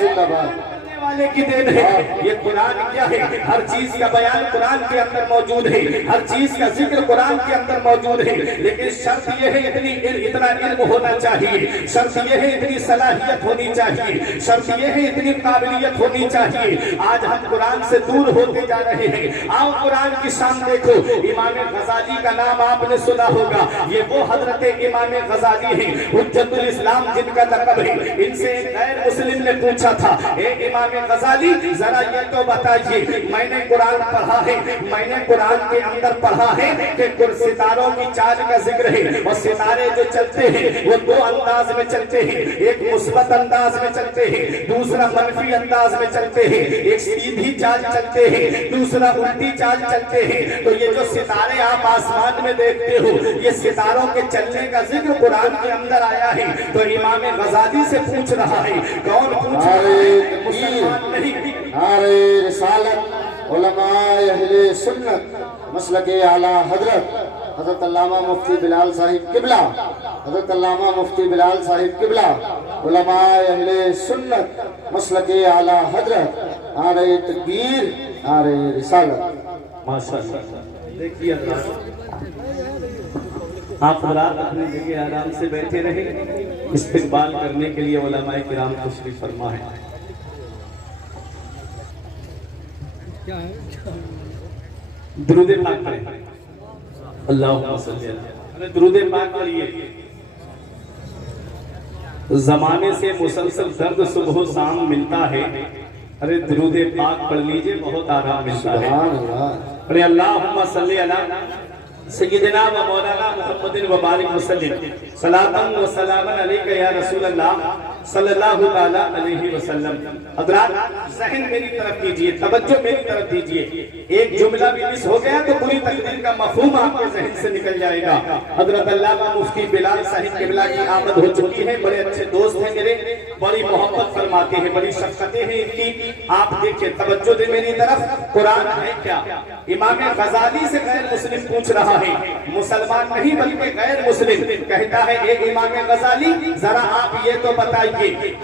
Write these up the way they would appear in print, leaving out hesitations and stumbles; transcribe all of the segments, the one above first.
زندہ باد والے کی دین ہے. یہ قرآن کیا ہے؟ ہر چیز کا بیان قرآن کے اندر موجود ہے, ہر چیز کا ذکر قرآن کے اندر موجود ہے, لیکن شرط یہ ہے اتنا علم ہونا چاہیے, شرط یہ ہے اتنی صلاحیت ہونی چاہیے, شرط یہ ہے اتنی قابلیت ہونی چاہیے. آج ہم قرآن سے دور ہوتے جا رہے ہیں. آؤ قرآن کی شان دیکھو. امام غزالی کا نام آپ نے سنا ہوگا. یہ وہ حضرت امام غزالی ہیں, حجت الاسلام جن کا لقب ہے. ان سے ایک غیر مسلم نے پوچھا تھا, اے امام غزالی ذرا یہ تو بتائیے, میں نے قرآن پڑھا ہے, میں نے قرآن کے اندر پڑھا ہے کہ ستاروں کی چال کا ذکر ہے, اور ستارے جو چلتے ہیں وہ دو انداز میں چلتے ہیں, ایک مثبت انداز میں چلتے ہیں, دوسرا منفی انداز میں چلتے ہیں, ایک سیدھی چال چلتے ہیں, دوسرا الٹی چال چلتے ہیں. تو یہ جو ستارے آپ آسمان میں دیکھتے ہو, یہ ستاروں کے چلنے کا ذکر قرآن کے اندر آیا ہے. تو امام غزالی سے پوچھ رہا ہے, کون پوچھ رہا ہے؟ نعرہ رسالت علماء اہل سنت مسلک اعلیٰ حضرت علامہ مفتی بلال صاحب قبلہ, حضرت علامہ مفتی بلال صاحب قبلہ, علماء اہل سنت مسلک اعلیٰ حضرت, نعرہ تکبیر, نعرہ رسالت. ماشاءاللہ. دیکھیے آپ حضرات اپنی جگہ آرام سے بیٹھے رہے, استقبال کرنے کے لیے علماء کرام تشریف فرما ہے. درود پاک پڑھیں. اللہم صلی اللہ. درود پاک پڑھیے. زمانے سے مسلسل درد صبح و شام ملتا ہے, ارے درود پاک پڑھ لیجئے بہت آرام ملتا ہے. ارے اللہم صلی اللہ سیدنا و مولانا محمد و بارک وسلم صلاۃ و سلام علیکہ یا رسول اللہ صلی اللہ علیہ وسلم. حضرات ذہن میری طرف کیجئے, توجہ میری طرف دیجئے. ایک جملہ بھی مس ہو گیا تو پوری تقریر کا مفہوم آپ کے ذہن سے نکل جائے گا. حضرت علامہ مفتی بلال صاحب قبلہ کی آمد ہو چکی ہے. بڑے اچھے دوست ہیں میرے, بڑی محبت فرماتے ہیں, بڑی شفقتیں ہیں ان کی. آپ دیکھیں, توجہ دے میری طرف. قرآن ہے کیا؟ امام غزالی سے غیر مسلم پوچھ رہا ہے, مسلمان نہیں بلکہ غیر مسلم. کہتا ہے اے امام غزالی ذرا آپ یہ تو بتائیے,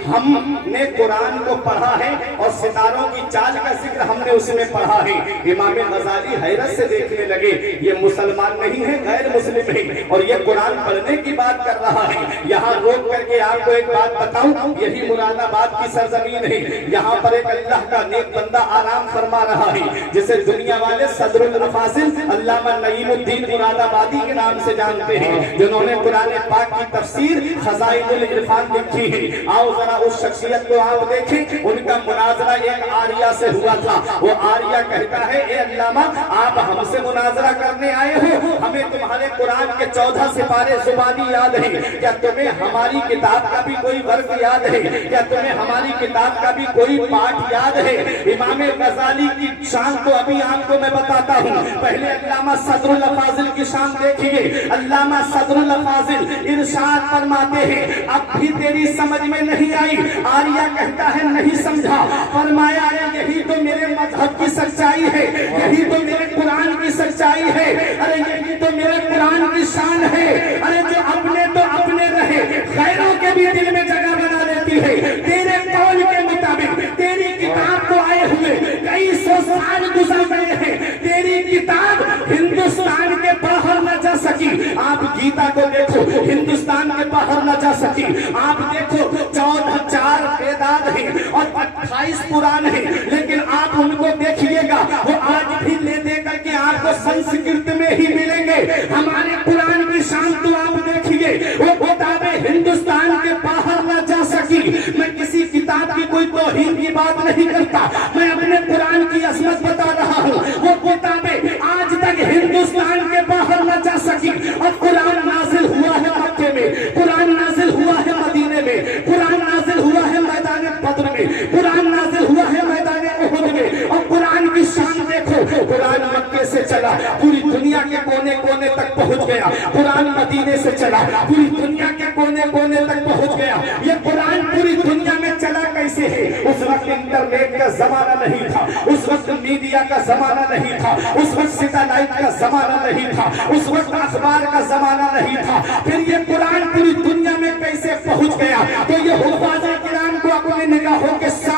ہم نے قرآن کو پڑھا ہے اور ستاروں کی چال کا ذکر ہم نے اس میں پڑھا ہے. امام غزالی حیرت سے دیکھنے لگے, یہ مسلمان نہیں ہے, غیر مسلم ہے, اور یہ قرآن پڑھنے کی بات کر رہا ہے. یہاں روک کر کے آپ کو ایک بات بتاؤں, یہی مراد آباد کی سرزمین ہے. یہاں پر ایک اللہ کا نیک بندہ آرام فرما رہا ہے, جسے دنیا والے صدر الافاضل علامہ نعیم الدین مراد آبادی کے نام سے جانتے ہیں, جنہوں نے قرآن پاک کی تفسیر خزائن العرفان لکھی ہے. آؤ ذرا اس شخصیت کو آپ دیکھیں. ان کا مناظرہ ایک آریہ سے ہوا تھا. وہ آریہ کہتا ہے اے علامہ آپ ہم سے مناظرہ کرنے آئے ہو, ہمیں تمہارے قرآن کے 14 سپارے زبانی یاد ہیں, کیا تمہیں ہماری کتاب کا بھی کوئی ورق یاد ہے؟ کیا تمہیں ہماری کتاب کا بھی کوئی پاٹ یاد ہے؟ امام غزالی کی شان تو ابھی آپ کو میں بتاتا ہوں, پہلے علامہ صدر الافاضل کی شان دیکھیے. علامہ صدر الافاضل ارشاد فرماتے ہیں اب بھی تیری سمجھ میں نہیں آئی. آریہ کہتا ہے نہیں سمجھا. فرمایا یہی تو میرے مذہب کی سچائی ہے, یہی تو میرے قرآن کی سچائی ہے, ارے یہی تو میرے قرآن کی شان ہے. ارے جو اپنے تو اپنے رہے, غیروں کے بھی دل میں جگہ بنا لیتی ہے. تیرے قول کے مطابق تیری کتاب کو آئے ہوئے کئی سو سال گزر گئے ہیں, تیری کتاب ہندوستان کے باہر نہ جا سکی. آپ گیتا کو دیکھو, ہندوستان کے باہر نہ جا سکی. آپ دیکھو 14 بیداد ہیں اور 28 قرآن ہیں, لیکن آپ ان کو دیکھیے گا وہ آج بھی لے دے کر کے آپ کو سنسکرت میں ہی ملیں گے. ہمارے قرآن کی شان تو آپ دیکھیے, وہ کتابیں ہندوستان کے باہر نہ جا سکی. میں کسی کتاب کی کوئی توہین کی بات نہیں کرتا, میں اپنے قرآن کی عظمت بتا رہا ہوں. وہ کتابیں آج تک ہندوستان کے باہر نہ جا سکی. اور قرآن نازل ہوا ہے مکے میں, قرآن نازل ہوا ہے مدینے میں, قرآن نازل ہوا ہے میدان بدر میں, قرآن نازل ہوا ہے میدان احد میں. اور قرآن کی شان دیکھو, قرآن مکے سے چلا پوری دنیا کے کونے کونے تک پہنچ گیا. قرآن مدینے سے چلا پوری دنیا کے کونے کونے تک پہنچ گیا. یہ قرآن پوری دنیا میں چلا کیسے ہے؟ اس وقت انٹرنیٹ کا زمانہ نہیں تھا, اس وقت میڈیا کا زمانہ نہیں تھا, اس وقت سیٹلائٹ کا زمانہ نہیں تھا, اس وقت اخبار کا زمانہ نہیں تھا. پھر یہ قرآن پوری دنیا میں کیسے پہنچ گیا؟ تو یہ حفاظ کرام کو اپنی نگاہوں کے ساتھ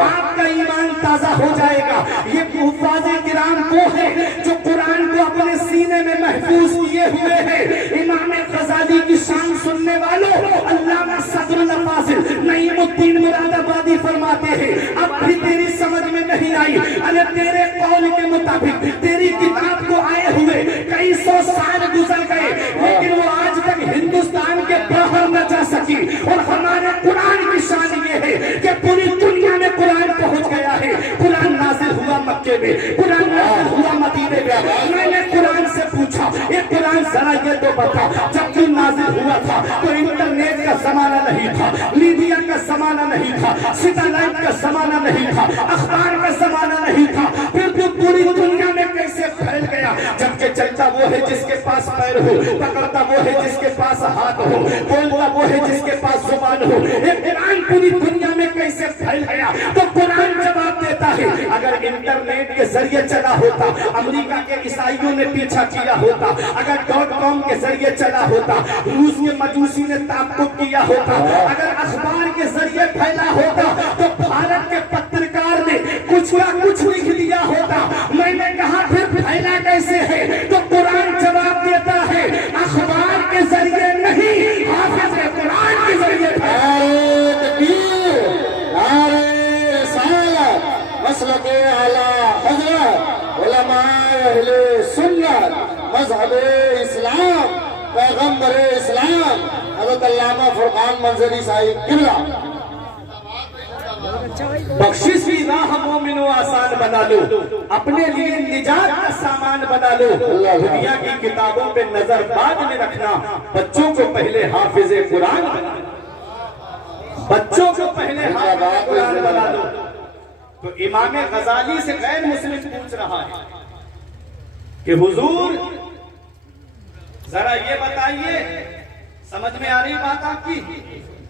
آپ کا ایمان تازہ ہو جائے گا۔ یہ حفاظ کرام وہ ہے جو قرآن کو اپنے سینے میں محفوظ کیے ہوئے ہیں۔ امام غزالی کی شان سننے والوں، علامہ صدر الفاضل نعیم الدین مراد آبادی فرماتے ہیں اب بھی تیری سمجھ میں نہیں آئی، ارے تیرے قول کے مطابق تیری کتاب کو آئے ہوئے کئی سو سال گزر گئے، لیکن وہ آج تک ہندوستان کے باہر نہ جا سکی۔ اور ہمارے قرآن کی شان یہ ہے کہ پوری دنیا میں قرآن پہنچ گیا ہے۔ قرآن نازل ہوا مکے میں، قرآن نازل ہوا مدینے میں۔ میں نے قرآن سے پوچھا یہ قرآن ذرا یہ تو بتا، جب تو نازل ہوا تھا تو انٹرنیٹ کا زمانہ نہیں تھا، میڈیا کا زمانہ نہیں تھا، سیٹلائٹ کا زمانہ نہیں تھا، اخبار کا زمانہ نہیں تھا، پھر تو پوری دنیا میں کیسے پھیل گیا؟ جبکہ چلتا وہ ہے جس کے پاس پیر ہو، پکڑتا وہ ہے جس کے پاس ہاتھ ہو، بولتا وہ ہے جس کے پاس زبان ہو۔ یہ قرآن پوری دنیا میں کیسے پھیل گیا؟ تو قرآن جواب دیتا ہے اگر انٹرنیٹ کے ذریعے چلا ہوتا، امریکہ کے عیسائیوں نے پیچھا کیا ہوتا، اگر .com کے ذریعے چلا ہوتا، روس کے مجوسی نے تعقب کیا ہوتا، اگر اخبار کے ذریعے پھیلا ہوتا تو بھارت کے پترکار نے کچھ کا کچھ لکھ دیا ہوتا۔ میں نے کہا پھر پھیلا کیسے ہے؟ تو قرآن جواب دیتا ہے اخبار کے ذریعے نہیں، حافظ قرآن کے ذریعے مسلک اعلیٰ حضرت علماء اہل سنت مذہب اسلام پیغمبر اسلام حضرت علامہ فرقان منظری صاحب قبلہ۔ بخشش کی راہ مومنو آسان بنا لو، اپنے لیے نجات کا سامان بنا لو۔ دنیا کی کتابوں پہ نظر بعد میں رکھنا، بچوں کو پہلے حافظ قرآن بنا لو، بچوں کو پہلے حافظ قرآن بنا لو۔ تو امام غزالی سے غیر مسلم پوچھ رہا ہے کہ حضور ذرا یہ بتائیے، سمجھ میں آ رہی بات آپ کی؟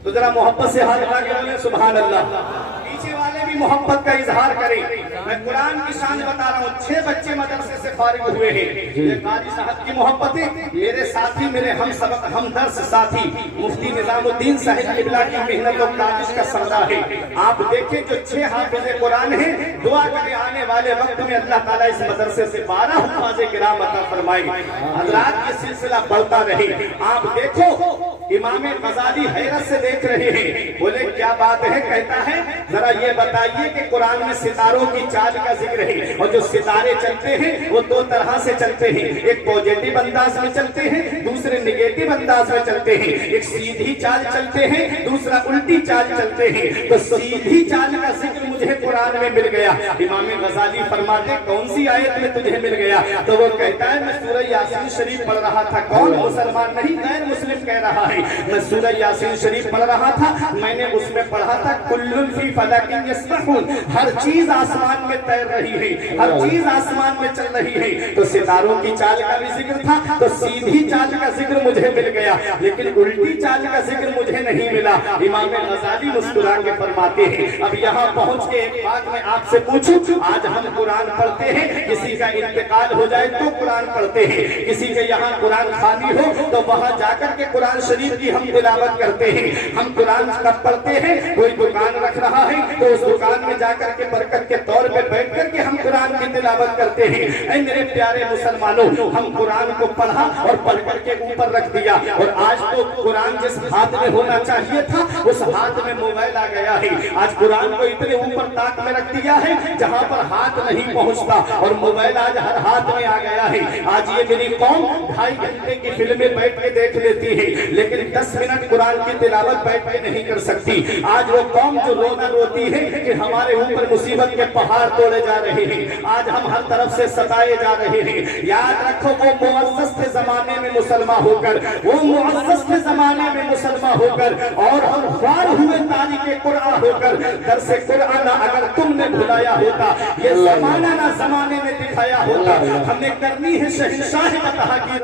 تو ذرا محبت سے ہاتھ اٹھا کے بولیں سبحان اللہ۔ پیچھے والے بھی محبت کا اظہار کریں۔ میں قرآن کی شان بتا رہا ہوں، 6 بچے مدرسے سے فارغ ہوئے ہیں۔ یہ قاری صاحب کی محبت ہے، میرے ساتھی، میرے ہم سبق ہم درس ساتھی مفتی نظام الدین صاحب قبلہ کی محنت و کاوش کا سودا ہے۔ آپ دیکھیں جو 6 حافظ قرآن ہیں، دعا کریں آنے والے وقت میں اللہ تعالیٰ اس مدرسے سے 12 حفاظ کرام عطا فرمائے۔ حضرات یہ سلسلہ بڑھتا رہے۔ آپ دیکھو امام غزالی حیرت سے دیکھ رہے ہیں، بولے کیا بات ہے؟ کہتا ہے ذرا یہ بتائیے کہ قرآن میں ستاروں کی چال کا ذکر ہے، اور جو ستارے چلتے ہیں وہ 2 طرح سے چلتے ہیں، ایک پوزیٹو انداز میں چلتے ہیں، دوسرے نیگیٹو انداز میں چلتے ہیں، ایک سیدھی چال چلتے ہیں، دوسرا الٹی چال چلتے ہیں۔ تو سیدھی چال کا ذکر مجھے قرآن میں مل گیا۔ امام غزالی فرماتے کون سی آیت میں تجھے مل گیا؟ تو وہ کہتا ہے میں سورہ یاسین شریف پڑھ رہا تھا۔ کون مسلمان نہیں، غیر مسلم کہہ رہا ہے، میں سورہ یاسین شریف پڑھ رہا تھا، میں نے اس میں پڑھا تھا کل فی فلک یسبحون، ہر چیز آسمان میں تیر رہی ہے، ہر چیز آسمان میں چل رہی ہے۔ تو ستاروں کی چال کا بھی ذکر تھا، تو سیدھی چال کا ذکر مجھے مل گیا، لیکن الٹی چال کا ذکر مجھے نہیں ملا۔ امام غزالی مسکرا کے فرماتے ہیں اب یہاں پہنچ کے ایک بات میں آپ سے پوچھوں، آج ہم قرآن پڑھتے ہیں، کسی کا انتقال ہو جائے تو قرآن پڑھتے ہیں، کسی کے یہاں قرآن خالی ہو تو وہاں جا کر کے قرآن شریف کی ہم تلاوت کرتے ہیں۔ ہم قرآن کب پڑھتے ہیں؟ کوئی دکان رکھ رہا ہے تو اس دکان میں جا کر کے برکت کے طور پہ بیٹھ کر کے ہم قرآن کی تلاوت کرتے ہیں۔ اے میرے پیارے مسلمانوں، ہم قرآن کو پڑھا اور پڑھ کر کے اوپر رکھ دیا، اور آج تو قرآن جس ہاتھ میں ہونا چاہیے تھا اس ہاتھ میں موبائل آ گیا ہے۔ آج قرآن کو اتنے اوپر تاک میں رکھ دیا ہے جہاں پر ہاتھ نہیں پہنچتا، اور موبائل آج ہر ہاتھ میں آ گیا ہے۔ آج یہ میری قوم 2.5 گھنٹے کی فلمیں بیٹھ کے دیکھ لیتی ہے، لیکن 10 منٹ قرآن کی تلاوت بیٹھ کے نہیں کر سکتی۔ آج وہ قوم جو رونا روتی ہے کہ ہمارے اوپر مصیبت کے پہاڑ توڑے جا رہے ہیں، آج ہم ہر طرف سے ستائے جا رہے ہیں۔ یاد رکھو وہ معزز تھے زمانے میں مسلمان ہو کر، وہ معزز تھے زمانے میں مسلمان ہو کر، اور ہم خوار ہوئے تاریخ قرآن ہو کر۔ درس قرآن اگر تم نے بھلایا ہوتا، یہ زمانہ نہ زمانے میں دکھایا ہوتا۔ ہم نے کرنی ہے شہنشاہ بتا کی